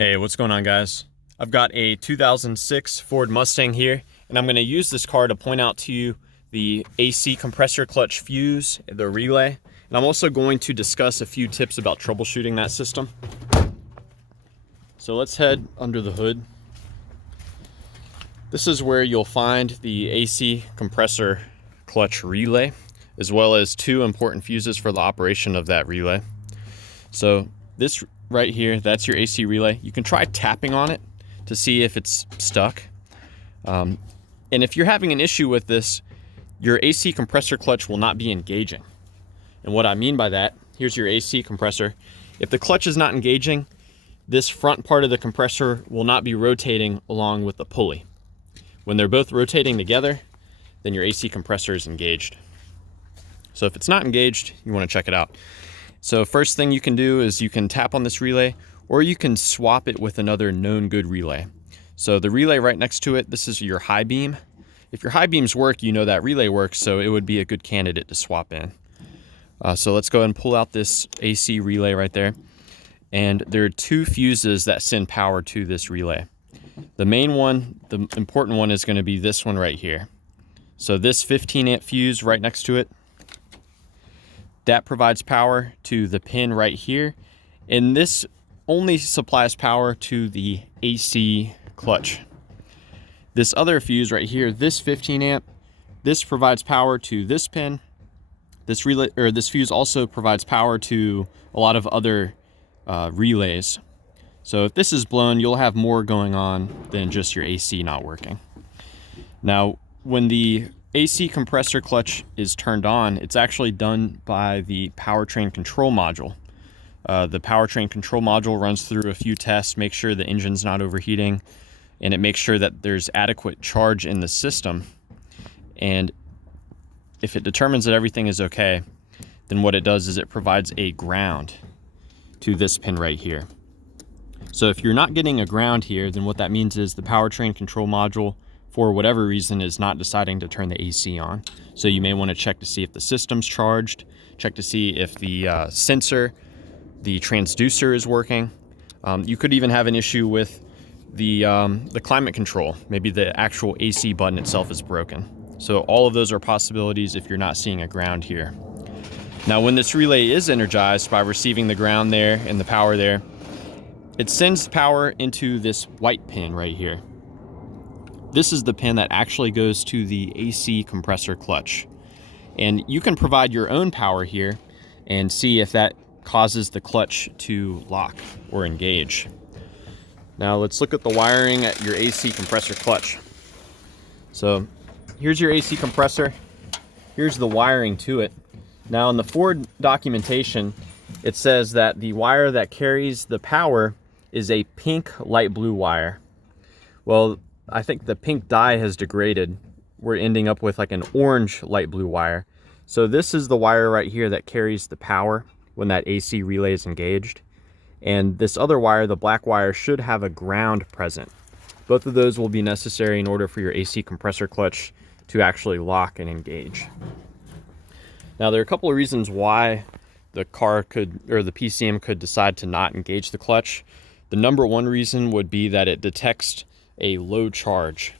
Hey, what's going on, guys? I've got a 2006 Ford Mustang here, and I'm going to use this car to point out to you the AC compressor clutch fuse, the relay, and I'm also going to discuss a few tips about troubleshooting that system. So let's head under the hood. This is where you'll find the AC compressor clutch relay, as well as two important fuses for the operation of that relay. So this right here, that's your AC relay. You can try tapping on it to see if it's stuck. And if you're having an issue with this, your AC compressor clutch will not be engaging. And what I mean by that, here's your AC compressor. If the clutch is not engaging, this front part of the compressor will not be rotating along with the pulley. When they're both rotating together, then your AC compressor is engaged. So if it's not engaged, you want to check it out. So first thing you can do is you can tap on this relay, or you can swap it with another known good relay. So the relay right next to it, this is your high beam. If your high beams work, you know that relay works, so it would be a good candidate to swap in. So let's go ahead and pull out this AC relay right there. And there are two fuses that send power to this relay. The main one, the important one, is going to be this one right here. So this 15 amp fuse right next to it, that provides power to the pin right here, and this only supplies power to the AC clutch. This other fuse right here, this 15 amp, this provides power to this pin. This relay, or this fuse, also provides power to a lot of other relays. So if this is blown, you'll have more going on than just your AC not working. Now, when the AC compressor clutch is turned on, it's actually done by the powertrain control module. The powertrain control module runs through a few tests, makes sure the engine's not overheating, and it makes sure that there's adequate charge in the system. And if it determines that everything is okay, then what it does is it provides a ground to this pin right here. So if you're not getting a ground here, then what that means is the powertrain control module, for whatever reason, is not deciding to turn the AC on. So you may want to check to see if the system's charged, check to see if the sensor, the transducer is working. You could even have an issue with the climate control. Maybe the actual AC button itself is broken. So all of those are possibilities if you're not seeing a ground here. Now, when this relay is energized by receiving the ground there and the power there, it sends power into this white pin right here. This is the pin that actually goes to the AC compressor clutch. And you can provide your own power here and see if that causes the clutch to lock or engage. Now let's look at the wiring at your AC compressor clutch. So here's your AC compressor. Here's the wiring to it. Now in the Ford documentation, it says that the wire that carries the power is a pink light blue wire. Well, I think the pink dye has degraded. We're ending up with like an orange light blue wire. So this is the wire right here that carries the power when that AC relay is engaged. And this other wire, the black wire, should have a ground present. Both of those will be necessary in order for your AC compressor clutch to actually lock and engage. Now there are a couple of reasons why the car could, or the PCM could decide to not engage the clutch. The number one reason would be that it detects a low charge.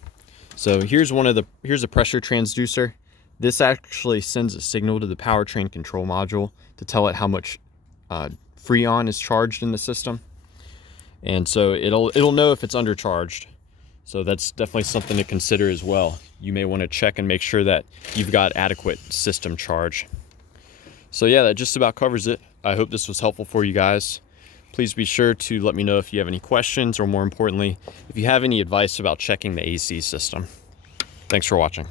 So here's a pressure transducer. This actually sends a signal to the powertrain control module to tell it how much Freon is charged in the system. And so it'll know if it's undercharged. So that's definitely something to consider as well. You may want to check and make sure that you've got adequate system charge. So yeah, that just about covers it. I hope this was helpful for you guys. Please be sure to let me know if you have any questions, or more importantly, if you have any advice about checking the AC system. Thanks for watching.